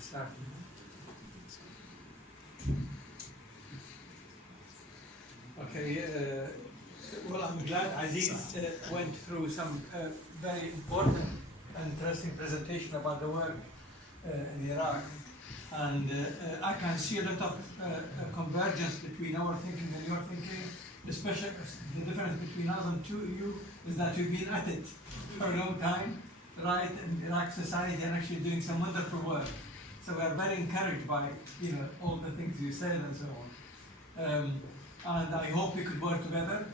starting. Okay, well, I'm glad Aziz went through some very important and interesting presentation about the work in Iraq. And I can see a lot of convergence between our thinking and your thinking, especially the difference between us and you is that we've been at it for a long time, right, in Iraq society and actually doing some wonderful work. So we are very encouraged by all the things you said and so on. And I hope we could work together.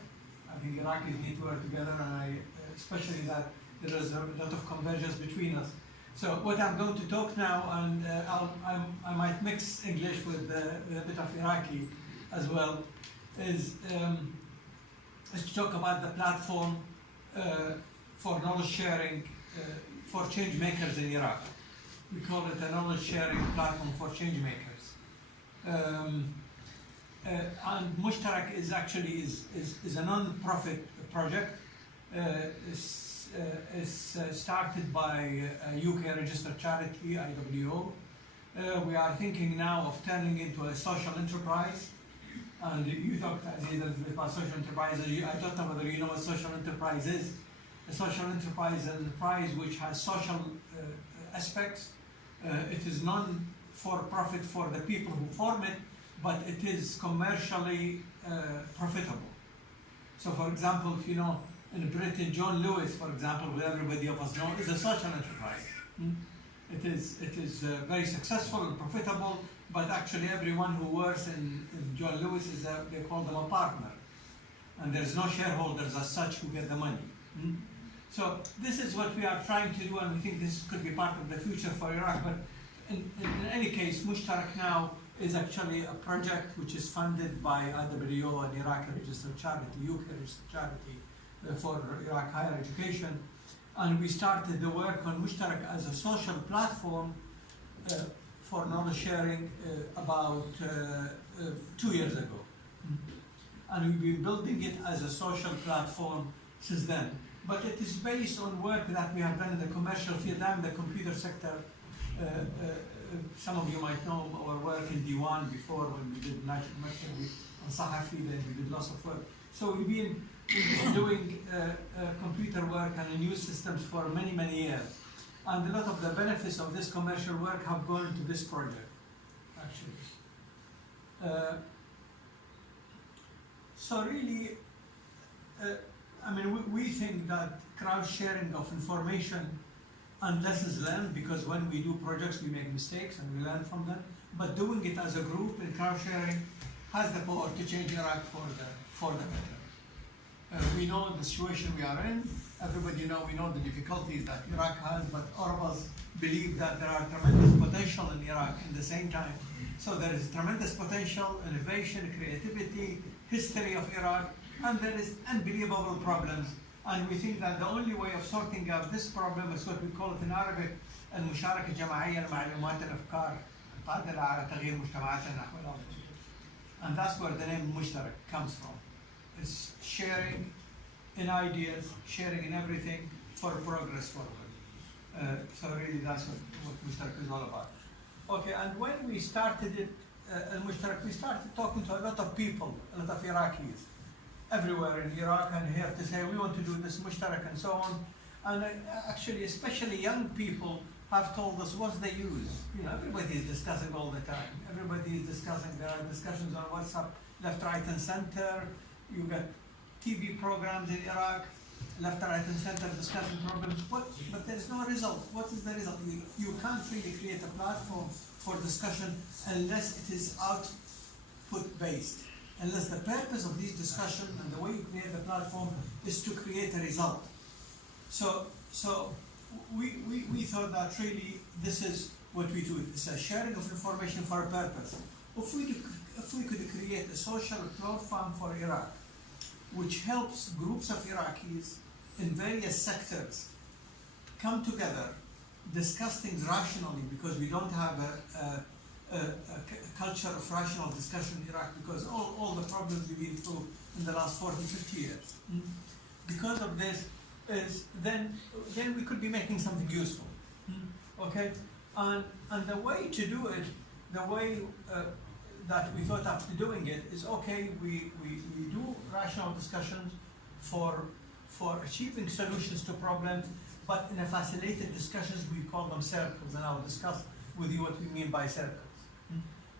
I think Iraqis need to work together, and especially that there is a lot of convergence between us. So what I'm going to talk now, and I might mix English with a bit of Iraqi as well, is to talk about the platform for knowledge sharing for change makers in Iraq. We call it a knowledge sharing platform for change makers. And Mushtarak is actually is a non-profit project. It's started by a UK registered charity, IWO. We are thinking now of turning into a social enterprise. And you talked Aziz, a little bit about social enterprise. I don't know whether you know what social enterprise is. A social enterprise is an enterprise which has social aspects. It is non-for-profit for the people who form it, but it is commercially profitable. So for example, if you know, in Britain, John Lewis, for example, who everybody of us know, is a social enterprise. It is very successful and profitable, but actually everyone who works in John Lewis they call them a partner. And there's no shareholders as such who get the money. So this is what we are trying to do, and we think this could be part of the future for Iraq. But in any case, Mushtarak now is actually a project which is funded by IWO, an Iraqi registered charity, UK registered charity for Iraq higher education. And we started the work on Mushtarak as a social platform for knowledge sharing about 2 years ago. And we've been building it as a social platform since then. But it is based on work that we have done in the commercial field and the computer sector. Some of you might know our work in D1 before when we did on Sahafi, then we did lots of work. So we've been doing computer work and news systems for many, many years. And a lot of the benefits of this commercial work have gone into this project, actually. So really, I mean, we think that crowd sharing of information and lessons learned, because when we do projects we make mistakes and we learn from them, but doing it as a group in crowd sharing has the power to change Iraq for the better. We know the situation we are in. Everybody we know the difficulties that Iraq has, but all of us believe that there are tremendous potential in Iraq at the same time. So there is tremendous potential, innovation, creativity, history of Iraq, and there is unbelievable problems. And we think that the only way of sorting out this problem is what we call it in Arabic, المشاركة الجماعية لمعلومات الأفكار قادرة على تغيير مجتمعاتنا نحو الأفضل. And that's where the name Mushtarak comes from. It's sharing in ideas, sharing in everything for progress forward. So really that's what Mushtarak is all about. Okay, and when we started it, Mushtarak, we started talking to a lot of people, a lot of Iraqis, everywhere in Iraq, and here to say we want to do this Mushtarak and so on. And actually, especially young people have told us what's the use. Everybody is discussing all the time. Everybody is discussing. There are discussions on WhatsApp, left, right, and center. You got TV programs in Iraq, left, right, and center discussing problems. But there is no result. What is the result? You can't really create a platform for discussion unless it is output based. Unless the purpose of this discussion and the way you create the platform is to create a result. So we thought that really this is what we do. It's a sharing of information for a purpose. If we could create a social platform for Iraq, which helps groups of Iraqis in various sectors come together, discuss things rationally, because we don't have a culture of rational discussion in Iraq, because all the problems we've been through in the last 40, 50 years. Because of this, then we could be making something useful. Okay? And the way to do it, the way that we thought after doing it is, okay, we do rational discussions for achieving solutions to problems, but in a facilitated discussions, we call them circles, and I'll discuss with you what we mean by circles.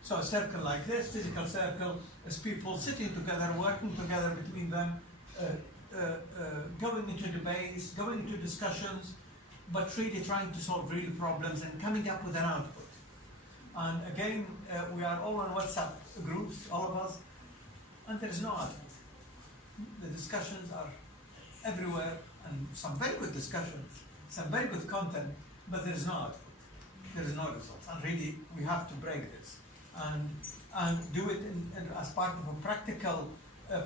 So a circle like this, physical circle, is people sitting together, working together between them, going into debates, going into discussions, but really trying to solve real problems and coming up with an output. And again, we are all on WhatsApp groups, all of us, and there is no output. The discussions are everywhere, and some very good discussions, some very good content, but there is no output. There is no results. And really, we have to break this and do it as part of a practical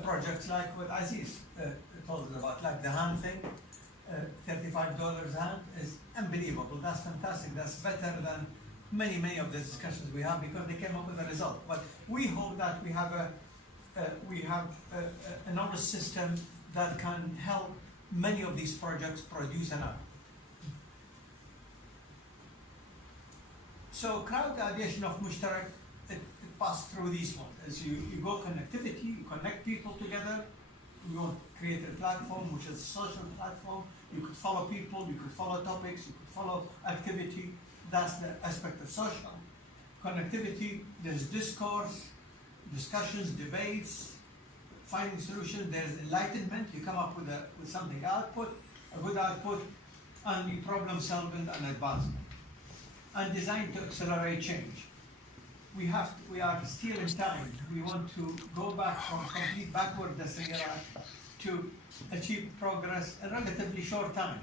projects like what Aziz told us about, like the hand thing. $35 hand is unbelievable. That's fantastic. That's better than many of the discussions we have because they came up with a result. But we hope that we have a knowledge system that can help many of these projects produce an output. So crowd ideation of Mushtarak, it passed through these ones. As you go connectivity, you connect people together. We want to create a platform which is a social platform. You could follow people, you could follow topics, you could follow activity. That's the aspect of social. Connectivity, there's discourse, discussions, debates, finding solutions, there's enlightenment, you come up with something output, a good output, and you problem solving and advancement. And designed to accelerate change. We are still in time. We want to go back from complete backwardness in Iraq to achieve progress in relatively short time.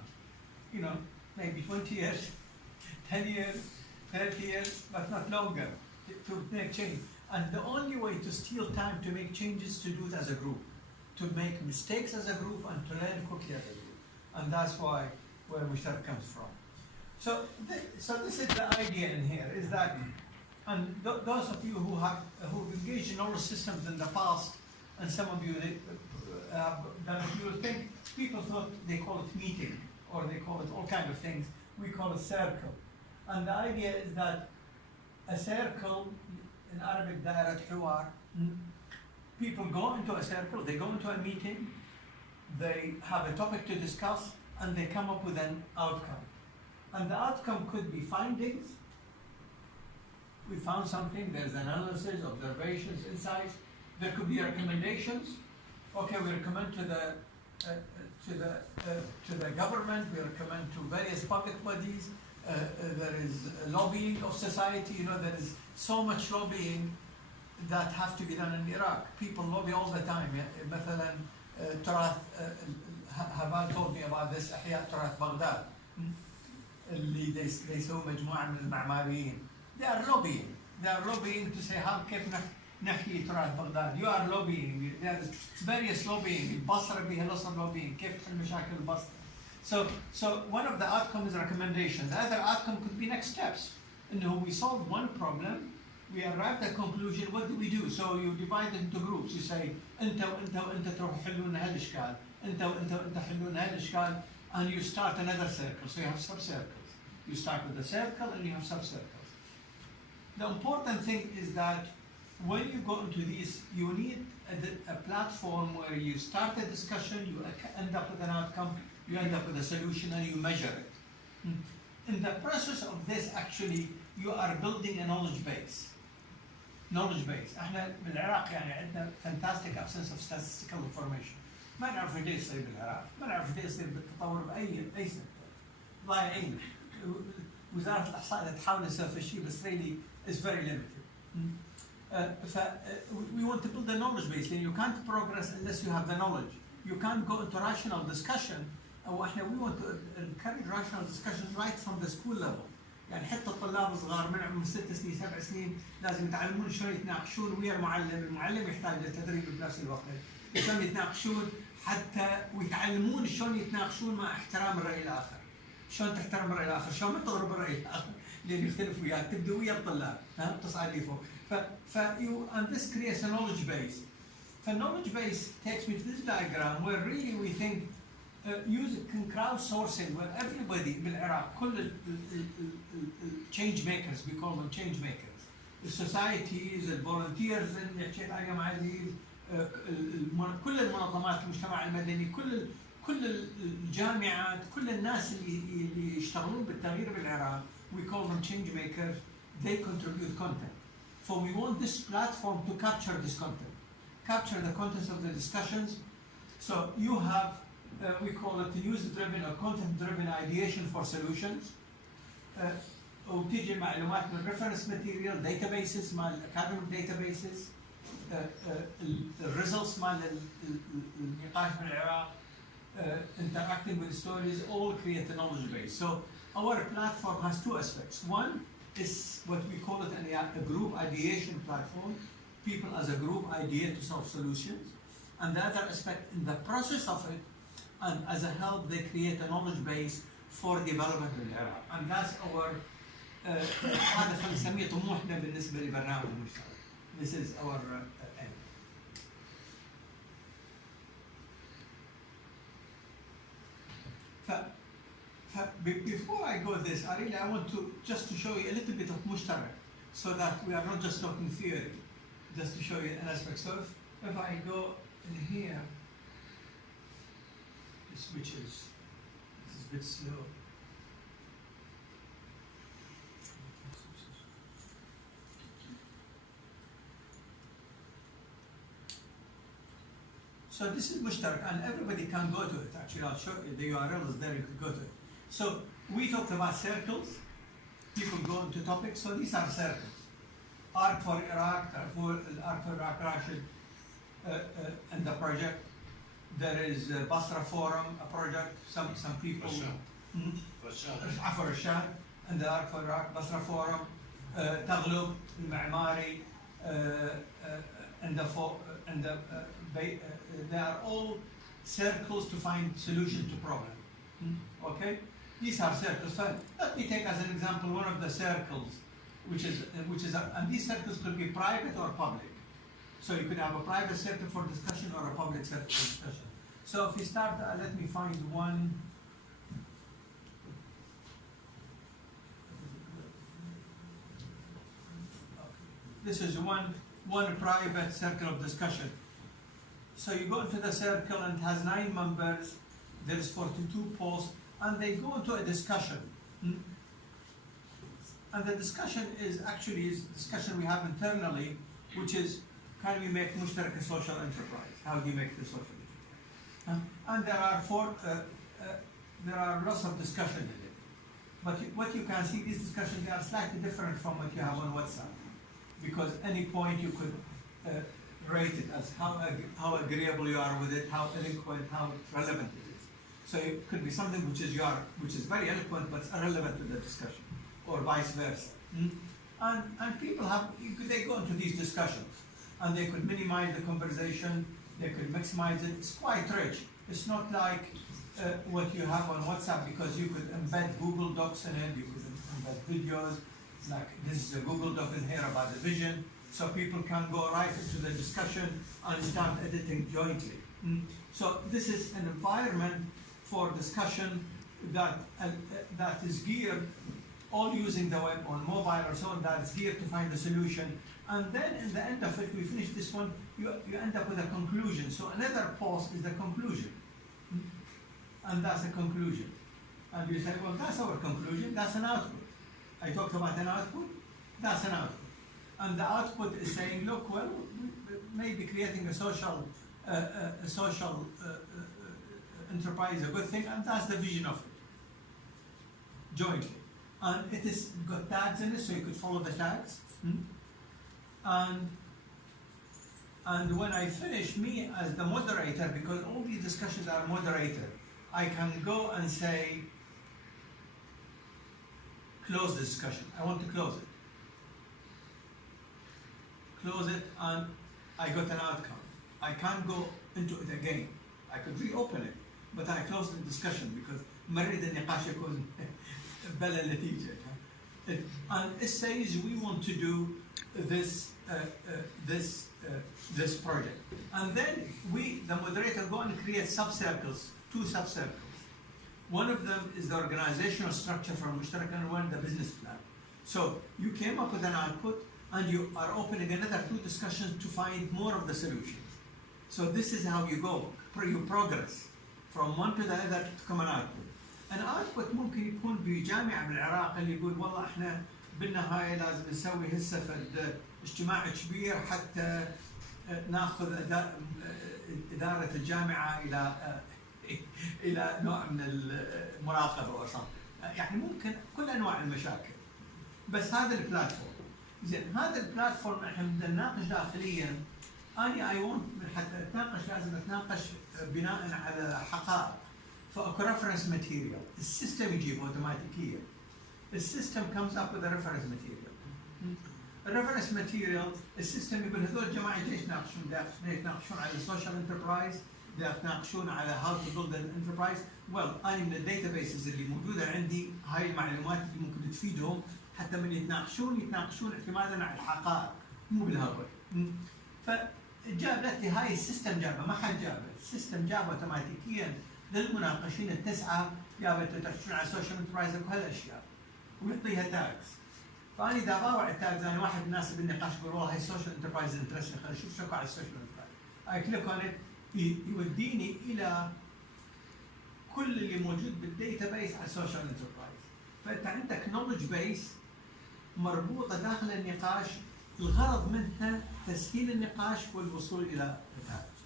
You know, maybe 20 years, 10 years, 30 years, but not longer to make change. And the only way to steal time to make changes is to do it as a group, to make mistakes as a group and to learn quickly as a group. And that's where Mushtarak comes from. So this is the idea in here, is that, and those of you who've engaged in knowledge systems in the past, and some of you have done it, you will think people thought they call it meeting, or they call it all kinds of things. We call it circle. And the idea is that a circle, in Arabic, dairat hiwar, people go into a circle, they go into a meeting, they have a topic to discuss, and they come up with an outcome. And the outcome could be findings. We found something, there's analysis, observations, insights. There could be recommendations. Okay, we recommend to the government, we recommend to various public bodies. There is lobbying of society. You know, there is so much lobbying that have to be done in Iraq. People lobby all the time. مثلا تراث Haval told me about this إحياء تراث بغداد. اللي يسووا مجموعة من المعماريين. They are lobbying to say how كيف نحيي تراث بغداد. You are lobbying. There is various lobbying. البصرة بها lots of lobbying. كيف تحل مشاكل البصرة. So one of the outcomes is recommendation. The other outcome could be next steps. And when we solve one problem, we arrive at a conclusion. What do we do? So you divide it into groups. You say أنت تروح حلون هالإشكال. أنت حلون هالإشكال. And you start another circle, so you have sub-circles. You start with a circle and you have sub-circles. The important thing is that when you go into these, you need a platform where you start a discussion, you end up with an outcome, you end up with a solution, and you measure it. In the process of this, actually, you are building a knowledge base. Knowledge base. احنا بالعراق يعني عندنا fantastic absence of statistical information. ما نعرف ايش يصير بالعراق، ما نعرف ايش يصير بالتطور باي سيكتور. ضايعين. وزارة الإحصاء إذا تحاول تسوي شيء بس really is very limited. We want to build a knowledge base, and you can't progress unless you have the knowledge. You can't go into rational discussion. We want to encourage rational discussion right from the school level. يعني حتى الطلاب الصغار من عمر 6 سنين 7 سنين لازم يتعلمون شلون يتناقشون ويا المعلم يحتاج للتدريب بنفس الوقت. شلون يتناقشون حتى ويتعلمون شلون يتناقشون مع احترام الرأي الآخر. شلون تحترم الرأي الآخر؟ شلون ما تضرب الرأي الآخر اللي يختلف وياك، تبدأ ويا الطلاب، تصعد لي فوق. And this creates a knowledge base. The knowledge base takes me to this diagram where really we think crowdsourcing where everybody بالعراق كل change makers, we call them change makers, the societies, the volunteers اللي حكيت عليهم هذه كل المنظمات المجتمع المدني كل الجامعات كل الناس اللي يشتغلون بالتغيير بالعراق, we call them change makers, they contribute content. So we want this platform to capture this content, capture the contents of the discussions. So you have, we call it user-driven or content-driven ideation for solutions. وتيجي معلومات من reference material, databases, مال academic databases, results مال النقاش بالعراق, interacting with stories, all create a knowledge base. So our platform has two aspects. One is what we call it a group ideation platform. People as a group idea to solve solutions. And the other aspect, in the process of it, and as a help, they create a knowledge base for development in Iraq. And that's our هذا خلينا نسميه طموحنا بالنسبة لبرنامج المشترك. This is our aim. Before I go this, I want to just to show you a little bit of Mushtarak, so that we are not just talking theory, just to show you an aspect. So if I go in here, this is a bit slow. So this is Mushtarak, and everybody can go to it. Actually, I'll show you the URL is there, you can go to it. So we talked about circles. People go into topics. So these are circles. Arc for Iraq, Arc for Iraq Rashid, and the project. There is Basra Forum, a project. Some people. Afar Rashad, and the Arc for Iraq, Basra Forum, Taghlub, Al-Ma'mari, and they are all circles to find solution to problem. Okay, these are circles. So let me take as an example one of the circles, which is and these circles could be private or public. So you could have a private circle for discussion or a public circle for discussion. So if you start, let me find one. This is one private circle of discussion. So you go into the circle and it has 9 members, there's 42 posts, and they go into a discussion. And the discussion is actually discussion we have internally, which is, can we make Mushtarak a social enterprise? How do you make the social enterprise? And there are lots of discussion in it. But what you can see, these discussions, they are slightly different from what you have on WhatsApp. Because any point you could rate it as how agreeable you are with it, how eloquent, how relevant it is. So it could be something which is very eloquent but irrelevant to the discussion, or vice versa. And people they go into these discussions, and they could minimize the conversation, they could maximize it. It's quite rich. It's not like what you have on WhatsApp, because you could embed Google Docs in it, you could embed videos. Like this is a Google Doc in here about the vision, so people can go right into the discussion and start editing jointly. So this is an environment for discussion that is geared, all using the web on mobile or so on, that is geared to find the solution. And then in the end of it, we finish this one, you end up with a conclusion. So another post is the conclusion. And that's a conclusion. And you say, well, that's our conclusion, that's an output. I talked about an output, that's an output. And the output is saying, look, well, we may be creating a social enterprise, a good thing, and that's the vision of it, jointly. And it is got tags in it, so you could follow the tags. And when I finish, me as the moderator, because all these discussions are moderated, I can go and say, close the discussion. I want to close it. Close it, and I got an outcome. I can't go into it again. I could reopen it, but I closed the discussion because مريد النقاش يكون بلا نتيجة. And it says we want to do this project, and then we, the moderator, go and create sub-circles, two sub-circles. One of them is the organizational structure from Mushtarak, and one the business plan. So you came up with an output, and you are opening another two discussions to find more of the solutions. So this is how you go, you progress from one to the other to come an output. An output ممكن يكون بجامعة بالعراق اللي يقول والله احنا بالنهاية لازم نسوي هسه فد اجتماع كبير حتى ناخذ إدارة الجامعة إلى نوع من المراقبة وصل. يعني ممكن كل أنواع المشاكل. بس هذا البلاتفورم. زين هذا البلاتفورم احنا بدنا نناقش داخليا. أنا حتى أتناقش لازم أتناقش بناء على حقائق. فأكو reference material. السيستم يجيب أوتوماتيكيا. السيستم comes up with a reference material. الريفرنس ماتيريال السيستم يقول هذول الجماعه ليش يتناقشون على السوشيال انتربرايز، يتناقشون على هاو تو بيلد ان انتربرايز. انا من الداتا بيسز اللي موجوده عندي هاي المعلومات اللي ممكن تفيدهم حتى من يتناقشون اعتمادا على الحقائق مو بالهوى. فجابت لي هاي السيستم جابه، ما حد جابه، السيستم جابه اوتوماتيكيا للمناقشين التسعه، جابت تحكون على السوشيال انتربرايز وهالاشياء ويعطيها تاكس. فأنا إذا باوع التاجز أنا واحد من الناس بالنقاش يقول والله هاي السوشيال انتربرايز انترستنج، خلينا نشوف شو على السوشيال انتربرايز. هاي كليك اون يوديني إلى كل اللي موجود بالديتا بيس على السوشيال انتربرايز. فأنت عندك نولج بيس مربوطة داخل النقاش، الغرض منها تسهيل النقاش والوصول إلى نتائج.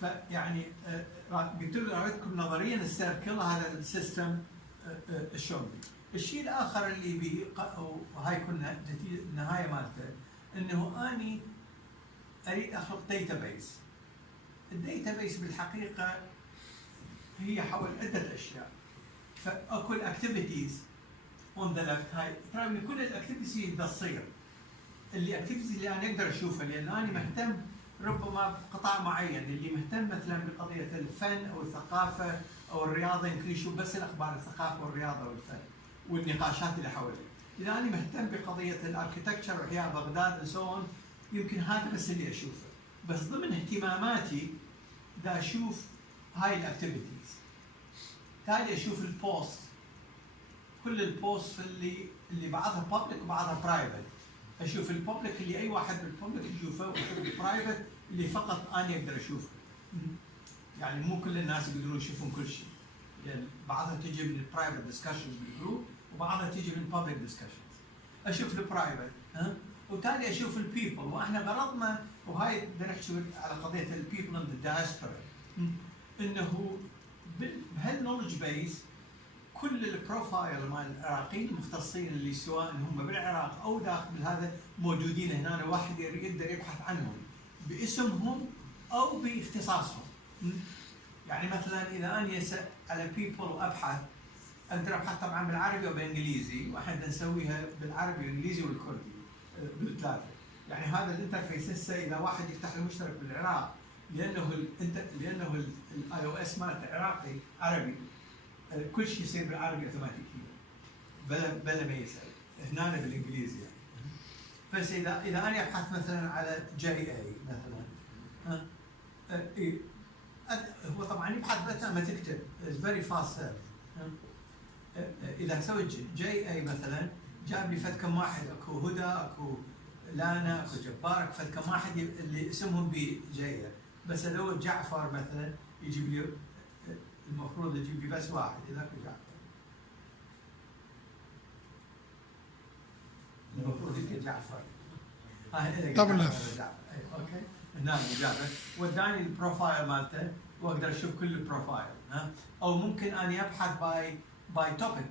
فيعني قلت له أعطيكم نظريا السيركل هذا السيستم شلون. الشيء الاخر اللي بيه وهاي كنا النهايه مالته انه اني اريد اخلق داتا بيس. الداتا بيس بالحقيقه هي حول عده اشياء. فاكو الاكتيفيتيز اون ذا ليفت، هاي ترى كل الاكتيفيتيز بدها تصير. الاكتيفيتيز اللي انا اقدر اشوفها لان انا مهتم ربما بقطاع معين، اللي مهتم مثلا بقضيه الفن او الثقافه او الرياضه يمكن يشوف بس الاخبار الثقافه والرياضه والفن والنقاشات اللي حواليه. اذا انا مهتم بقضيه الاركتكتشر واحياء بغداد وسو يمكن هذا بس اللي اشوفه. بس ضمن اهتماماتي دا اشوف هاي الاكتيفيتيز. تالي اشوف البوست، كل البوست اللي بعضها بابليك وبعضها برايفت. اشوف البابليك اللي اي واحد بالبابليك يشوفه، واشوف البرايفت اللي فقط انا اقدر اشوفه. يعني مو كل الناس يقدرون يشوفون كل شيء. يعني بعضها تجي من البرايفت ديسكشنز بالجروب وبعضها تجي من البابليك ديسكشنز. اشوف البرايفت وتالي اشوف البيبل. واحنا غرضنا وهاي بدنا نحكي على قضيه البيبل اند الدايسبورا، انه بهالنولج بيس كل البروفايل مال العراقيين المختصين اللي سواء هم بالعراق او داخل هذا موجودين هنا، واحد يقدر يبحث عنهم باسمهم او باختصاصهم. يعني مثلا اذا انا اسال على بيبل وابحث، اقدر ابحث طبعا بالعربي وبالانجليزي، واحنا نسويها بالعربي والانجليزي والكردي بالثلاثه. يعني هذا الانترفيس هسه اذا واحد يفتح المشترك بالعراق لانه الاي او اس مالته عراقي عربي، كل شيء يصير بالعربي اوتوماتيكيا بلا ما يسال. هنا بالانجليزي يعني. بس اذا انا ابحث مثلا على جي اي مثلا، هو طبعا يبحث بس ما تكتب فيري فاست سيرش. اذا سويت جي اي مثلا جاب لي فد كم واحد، اكو هدى، اكو لانا، اكو جبار، اكو فد كم واحد اللي اسمهم بجي. بس ادور جعفر مثلا يجيب لي، المفروض يجيب لي بس واحد، اذا اكو جعفر المفروض يجي جعفر. طبعا اوكي هنا جابه وداني البروفايل مالته واقدر اشوف كل البروفايل. او ممكن اني ابحث باي توبيك،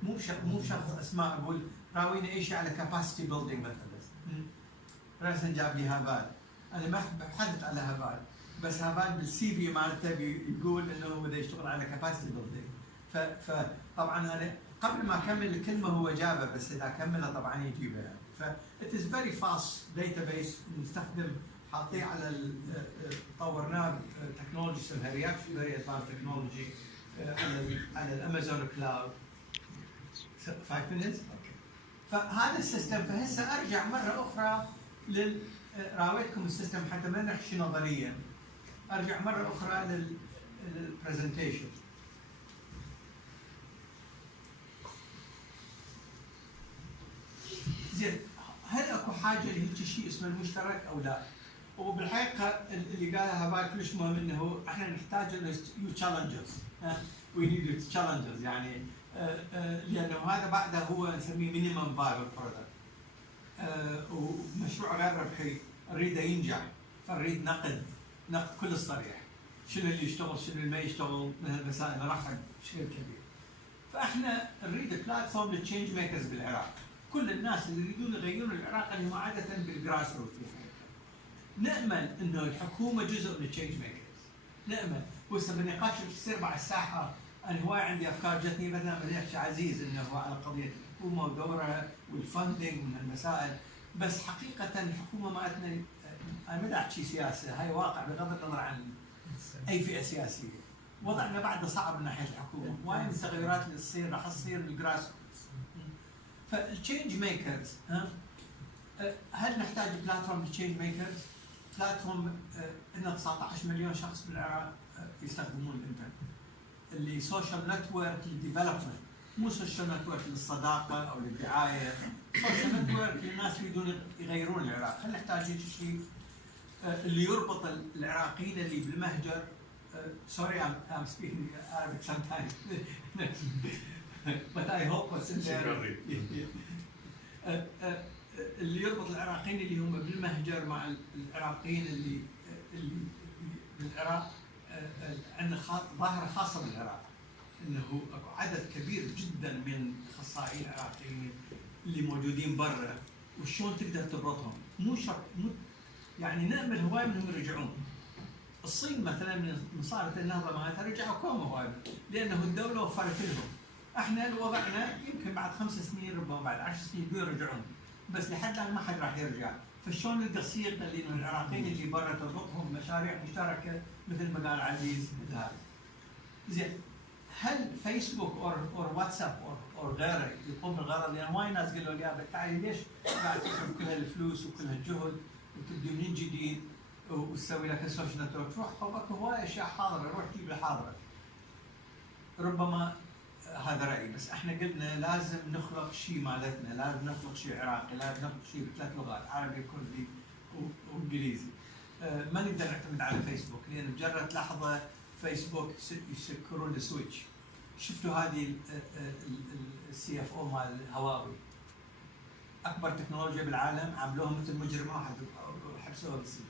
مو شخص اسماء، اقول راويني اي شيء على كاباسيتي بيلدينج مثلا. راسا جاب لي هافال، انا ما بحثت على هافال، بس هافال بالسي في مالته بيقول انه هو بده يشتغل على كاباسيتي بيلدينج. فطبعا انا قبل ما اكمل الكلمه هو جابه، بس اذا كملها طبعا يجيبها يعني. ف it is very fast database نستخدم، حاطيه على طورناه تكنولوجي اسمها رياكشن فيري ادفانس تكنولوجي على الامازون كلاود. 5 minutes اوكي. فهذا السيستم، فهسه ارجع مره اخرى راويتكم السيستم حتى ما نحكي نظريا. ارجع مره اخرى البرزنتيشن. زين، هل اكو حاجه لهيك شيء اسمه المشترك او لا؟ وبالحقيقه اللي قالها هاي كلش مهم، انه احنا نحتاج يو تشالنجرز، وي نيد تشالنجرز، يعني لانه هذا بعده هو نسميه مينيمم فايبل برودكت، ومشروع غير ربحي نريده ينجح، فنريد نقد كل الصريح، شنو اللي يشتغل شنو اللي ما يشتغل من هالمسائل نرحب بشكل كبير. فاحنا نريد بلاتفورم للتشينج ميكرز بالعراق، كل الناس اللي يريدون يغيرون العراق اللي هم عاده بالجراس روت. نامل انه الحكومه جزء من التشينج ميكرز، نامل. وهسه بالنقاش اللي يصير مع الساحه انا هواي عندي افكار جتني، مثلا من يحكي عزيز انه هو على قضيه الحكومه ودورها والفندنج من المسائل، بس حقيقه الحكومه مالتنا، انا ما احكي سياسه، هاي واقع بغض النظر عن اي فئه سياسيه، وضعنا بعد صعب من ناحيه الحكومه، وايد من التغيرات اللي تصير راح تصير بالجراس روتس. فالتشينج ميكرز، هل نحتاج بلاتفورم للتشينج ميكرز؟ بلاتفورم عندنا 19 مليون شخص بالعراق يستخدمون الانترنت، اللي سوشيال نتورك للديفلوبمنت، مو سوشيال نتورك للصداقه او للدعايه، سوشيال نتورك للناس يريدون يغيرون العراق. هل نحتاج هيك شيء اللي يربط العراقيين اللي بالمهجر؟ sorry I'm speaking Arabic sometimes but I hope what's in there اللي يربط العراقيين اللي هم بالمهجر مع العراقيين اللي بالعراق. عندنا ظاهره خاصه بالعراق، انه اكو عدد كبير جدا من الاخصائيين العراقيين اللي موجودين برا، وشلون تقدر تربطهم؟ مو شرط، يعني نامل هواي منهم يرجعون. الصين مثلا من صارت النهضه مالتها رجعوا كوم هواي، لانه الدوله وفرت لهم. احنا وضعنا يمكن بعد 5 سنين ربما بعد 10 سنين يرجعون، بس لحد الان ما حد راح يرجع. فشلون نلقى صيغه لانه العراقيين اللي برا تربطهم مشاريع مشتركه مثل ما قال عزيز مثل هذا. زين، هل فيسبوك او واتساب او غيره يقوم بالغرض؟ لان وايد ناس قالوا لي تعالي ليش قاعد تصرف كل هالفلوس وكل هالجهد وتبدي من جديد وتسوي لك السوشيال نتورك؟ روح اكو هواي اشياء حاضره، روح جيب الحاضره. ربما هذا رايي، بس احنا قلنا لازم نخلق شيء مالتنا، لازم نخلق شيء عراقي، لازم نخلق شيء بثلاث لغات، عربي كردي وانجليزي. ما نقدر نعتمد على فيسبوك، لان بمجرد لحظه فيسبوك يسكرون السويتش. شفتوا هذه السي اف او مال الهواوي، اكبر تكنولوجيا بالعالم، عاملوها مثل مجرمه وحبسوها بالسجن.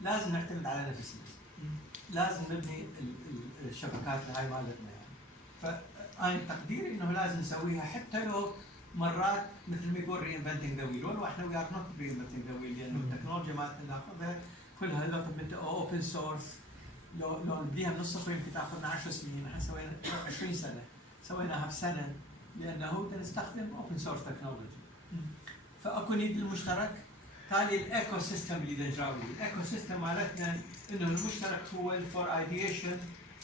لازم نعتمد على نفسنا، لازم نبني الشبكات هاي مالتنا يعني. فأنا تقديري انه لازم نسويها، حتى لو مرات مثل ما يقول reinventing the wheel، ولو احنا وياك not reinventing the wheel، لانه التكنولوجيا مالتنا ناخذها كلها لو اوبن سورس، لو نبديها من الصفر يمكن تاخذنا 10 سنين، احنا سوينا 20 سنه، سويناها بسنه، لانه نستخدم اوبن سورس تكنولوجي. فاكو نيد المشترك، تالي الايكو سيستم اللي نجاوبه. الايكو سيستم مالتنا انه المشترك هو فور ايديشن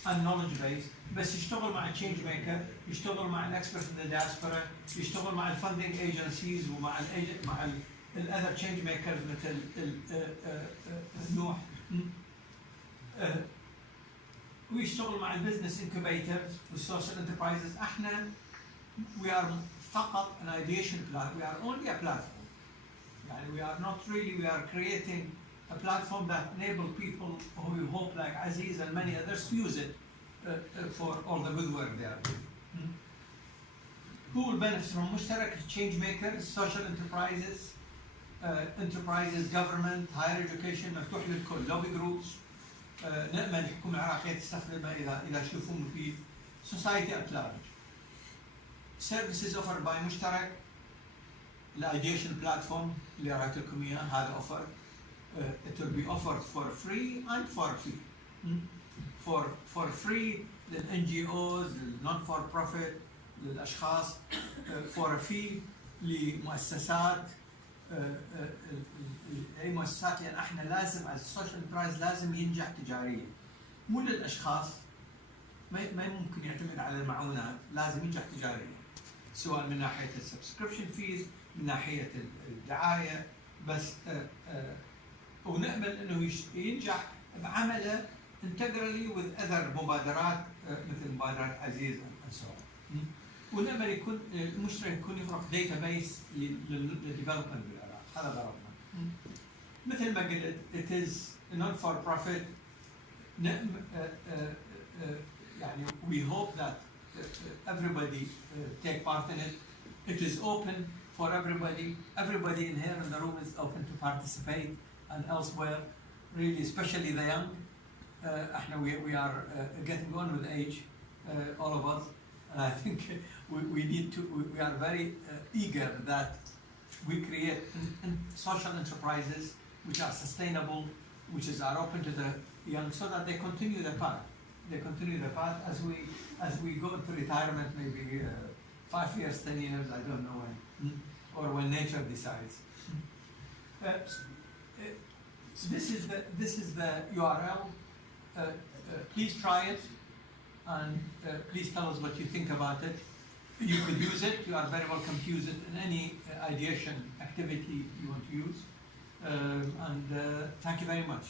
اند نولج بيس، بس يشتغل مع التشينج ميكر، يشتغل مع الاكسبرت من الدياسبورا، يشتغل مع الفندنج ايجنسيز ومع مع الاذر تشينج ميكرز مثل نوح، ويشتغل مع البزنس انكوبيترز والسوشيال انتربرايزز. احنا we are فقط an ideation platform, we are only a platform. يعني we are not really, we are creating a platform that enable people who we hope like Aziz and many others to use it for all the good work they are doing. Who will benefit from Mushtarak? Change makers, social enterprises, government, higher education، مفتوح للكل، lobby groups. نأمل الحكومة العراقية تستخدمها إذا يشوفون مفيد. Society at large. Services offered by Mushtarak، الايديشن بلاتفورم اللي رايت لكم اياه، هذا اوفر. It will be offered for free and for fee. For free للNGOs، للnon for profit، للاشخاص. For a fee لمؤسسات، اي مؤسسات، لان احنا لازم از سوشيال انتربرايز لازم ينجح تجاريا، مو للاشخاص. ما ممكن يعتمد على المعونات، لازم ينجح تجاريا، سواء من ناحيه السبسكريبشن فيز، من ناحيه الدعايه، بس ونامل انه ينجح بعمله integrally with other مبادرات مثل مبادرات عزيز and so on. ونأمل يكون المشترك يكون يخلق داتابيس للديفلوبمنت بالعراق، هذا غرضنا. مثل ما قلت it is not for profit. يعني we hope that everybody take part in it. It is open for everybody. Everybody in here in the room is open to participate, and elsewhere, really, especially the young. We are getting on with age, all of us. And I think we need to, we are very eager that we create social enterprises which are sustainable, which are open to the young, so that they continue the path. They continue the path as we go into retirement, maybe 5 years, 10 years, I don't know when, or when nature decides. This is the URL. Please try it, and please tell us what you think about it. You could use it. You are very welcome to use it in any ideation activity you want to use. Thank you very much.